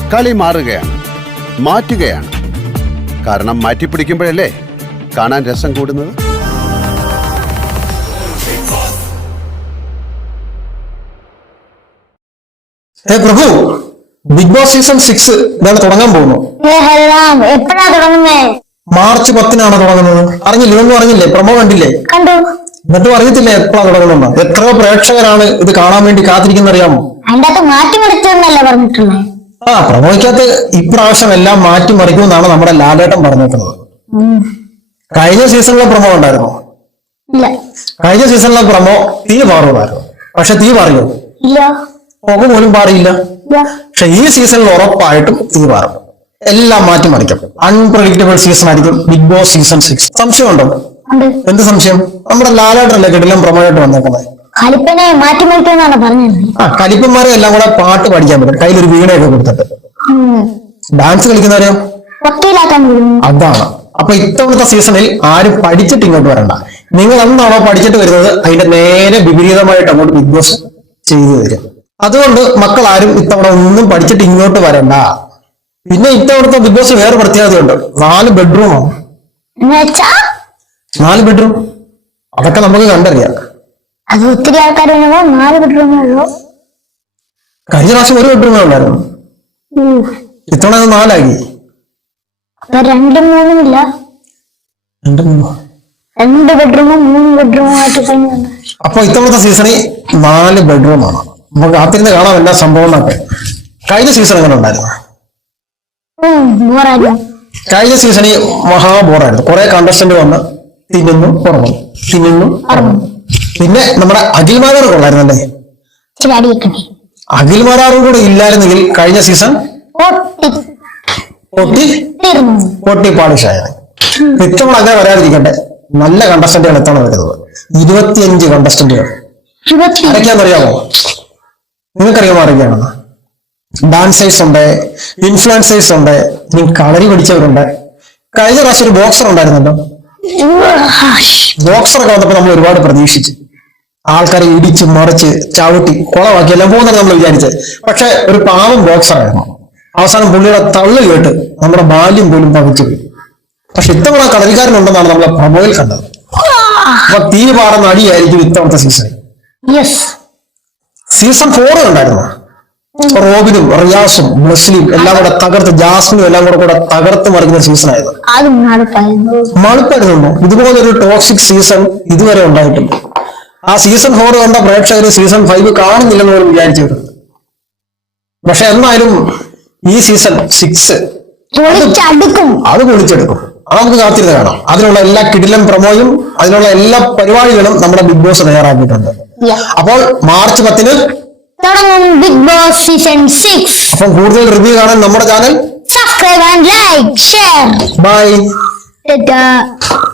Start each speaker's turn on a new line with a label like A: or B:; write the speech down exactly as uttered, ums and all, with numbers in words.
A: കളി മാറുകയാണ്, മാറ്റുകയാണ്. കാരണം മാറ്റിപ്പിടിക്കുമ്പോഴല്ലേ കാണാൻ രസം കൂടുന്നത്.
B: Prabhu, Big Boss season six ഇതാണ് തുടങ്ങാൻ പോകുന്നു.
C: എപ്പോഴാ തുടങ്ങുന്നേ?
B: മാർച്ച് പത്തിനാണ് തുടങ്ങുന്നത്. അറിഞ്ഞില്ലേ? ഒന്നും അറിഞ്ഞില്ലേ? പ്രമോ കണ്ടില്ലേ?
C: കണ്ടു.
B: എന്നിട്ടും അറിയത്തില്ലേ എപ്പോഴാ തുടങ്ങുന്നത്? എത്രയോ പ്രേക്ഷകരാണ് ഇത് കാണാൻ വേണ്ടി കാത്തിരിക്കുന്ന അറിയാമോ?
C: അതിന്റെ അകത്ത് മാറ്റിമറിച്ചെന്നല്ലേ പറഞ്ഞിട്ടുള്ളത്?
B: ആ, പ്രമോയ്ക്കകത്ത് ഇപ്രാവശ്യം എല്ലാം മാറ്റിമറിക്കുമെന്നാണ് നമ്മുടെ ലാലേട്ടൻ പറഞ്ഞേക്കുന്നത്. കഴിഞ്ഞ സീസണിലെ പ്രമോ ഉണ്ടായിരുന്നു.
C: ഇല്ല.
B: കഴിഞ്ഞ സീസണിലെ പ്രമോ തീ പാറുമായിരുന്നു. പക്ഷെ തീ പാറിയോ?
C: ഇല്ല.
B: പുക പോലും പാറിയില്ല. പക്ഷെ ഈ സീസണിൽ ഉറപ്പായിട്ടും തീ പാറും. എല്ലാം മാറ്റിമറിക്കും. അൺപ്രഡിക്റ്റബിൾ സീസൺ ആയിരിക്കും ബിഗ് ബോസ് സീസൺ സിക്സ്. സംശയമുണ്ടോ? എന്ത് സംശയം? നമ്മുടെ ലാലേട്ടനല്ലേ കിടിലം പ്രമോ ആയിട്ട് വന്നേക്കുന്നത്.
C: കലിപ്പനെ മാറ്റിമറിക്കുമെന്നാണ് പറഞ്ഞത്.
B: ആ, കലിപ്പന്മാരെ എല്ലാം കൂടെ പാട്ട് പഠിക്കാൻ പറ്റും. കയ്യിലൊരു വീണയൊക്കെ കൊടുത്തിട്ട് ഡാൻസ് കളിക്കുന്നവരെയോ അതാണ്. അപ്പൊ ഇത്തവണത്തെ സീസണിൽ ആരും പഠിച്ചിട്ട് ഇങ്ങോട്ട് വരണ്ട. നിങ്ങൾ എന്താണോ പഠിച്ചിട്ട് വരുന്നത് അതിന്റെ നേരെ വിപരീതമായിട്ട് അങ്ങോട്ട് ബിഗ് ബോസ് ചെയ്തു തരും. അതുകൊണ്ട് മക്കൾ ആരും ഇത്തവണ ഒന്നും പഠിച്ചിട്ട് ഇങ്ങോട്ട് വരണ്ട. പിന്നെ ഇത്തവണത്തെ ബിഗ് ബോസ് വേറെ പ്രത്യേകതയുണ്ട്. നാല് ബെഡ്റൂമാണ്. നാല് ബെഡ്റൂം അതൊക്കെ നമുക്ക് കണ്ടറിയാം.
C: അത് ഒത്തിരി ആൾക്കാർ നാല് ബെഡ്റൂമേ ഉള്ളൂ.
B: കഴിഞ്ഞ പ്രാവശ്യം ഒരു ബെഡ്റൂമേ ഉള്ളായിരുന്നു. ഇത്തവണ അത് നാലാക്കി.
C: രണ്ടും മൂന്നും ഇല്ല.
B: രണ്ട് മൂന്നോ
C: രണ്ട് ബെഡ്റൂമും മൂന്ന് ബെഡ്റൂമും ആയിട്ട് കഴിഞ്ഞു.
B: അപ്പൊ ഇത്തവണത്തെ സീസണിൽ നാല് ബെഡ്റൂമാണ്. നമുക്ക് കാത്തിരുന്ന് കാണാം എല്ലാ സംഭവം എന്നൊക്കെ. കഴിഞ്ഞ സീസൺ എങ്ങനെ ഉണ്ടായിരുന്നു? കഴിഞ്ഞ സീസണിൽ മഹാബോറായിരുന്നു. കുറെ കണ്ടസ്റ്റന്റ് വന്ന് തിന്നുന്നു ഉറങ്ങും, തിന്നുന്നു ഉറങ്ങും. പിന്നെ നമ്മുടെ അഖിൽ മാരാർ കൊള്ളായിരുന്നല്ലേ? അഖിൽ മാരാറും കൂടെ ഇല്ലായിരുന്നെങ്കിൽ കഴിഞ്ഞ സീസൺ പൊട്ടി പൊട്ടി പാളിഷായത്. ഇത്തവണ അങ്ങനെ വരാതിരിക്കട്ടെ. നല്ല കണ്ടസ്റ്റന്റുകൾ എത്തണം വരുന്നത്. ഇരുപത്തിയഞ്ച് കണ്ടസ്റ്റന്റുകൾ. ആരൊക്കെയാണെന്നറിയാമോ? നിങ്ങൾക്കറിയാമോ ആരൊക്കെയാണെന്ന്? ഡാൻസേഴ്സ് ഉണ്ട്, ഇൻഫ്ലുവൻസേഴ്സ് ഉണ്ട്, ഇനി കളരി പഠിച്ചവരുണ്ട്. കഴിഞ്ഞ പ്രാവശ്യം ഒരു ബോക്സർ ഉണ്ടായിരുന്നല്ലോ. ബോക്സറൊക്കെ വന്നപ്പോ നമ്മൾ ഒരുപാട് പ്രതീക്ഷിച്ചു. ആൾക്കാരെ ഇടിച്ച് മറിച്ച് ചവിട്ടി കുളമാക്കി എല്ലാം പോകുന്നതാണ് നമ്മൾ വിചാരിച്ചത്. പക്ഷെ ഒരു പാവം ബോക്സറായിരുന്നു. അവസാനം പുള്ളിയുടെ തള്ളു കേട്ട് നമ്മുടെ ബാല്യം പോലും പതിച്ചു പോയി. പക്ഷെ ഇത്തവണ കളരിക്കാരനുണ്ടെന്നാണ് നമ്മളെ പ്രമോയിൽ കണ്ടത്. അപ്പൊ തീ പാടുന്ന അടിയായിരിക്കും ഇത്തവണത്തെ സീസൺ. സീസൺ ഫോർ ഉണ്ടായിരുന്നു. റോബിനും റിയാസും ബ്ലസ്ലിയും എല്ലാം കൂടെ തകർത്ത്, ജാസ്മിനും എല്ലാം കൂടെ കൂടെ തകർത്ത് മറിക്കുന്ന സീസൺ ആയിരുന്നു. മടുപ്പായിരുന്നുണ്ടോ? ഇതുപോലൊരു ടോക്സിക് സീസൺ ഇതുവരെ ഉണ്ടായിട്ടില്ല. ആ സീസൺ ഫോർ കണ്ട പ്രേക്ഷകർ സീസൺ ഫൈവ് കാണുന്നില്ലെന്ന് പോലും വിചാരിച്ചിരുന്നു. പക്ഷെ എന്നാലും ഈ സീസൺ സിക്സ് അത് പൊളിച്ചെടുക്കും. അത് നമുക്ക് കാത്തിരുന്ന് കാണാം. അതിനുള്ള എല്ലാ കിടിലം പ്രമോയും അതിനുള്ള എല്ലാ പരിപാടികളും നമ്മുടെ ബിഗ് ബോസ് തയ്യാറാക്കിയിട്ടുണ്ട്. അപ്പോൾ മാർച്ച് പത്തിന്
C: ബിഗ് ബോസ് സീസൺ സിക്സ്.
B: അപ്പം കൂടുതൽ റിവ്യൂ കാണാൻ നമ്മുടെ channel
C: subscribe and like share.
B: By.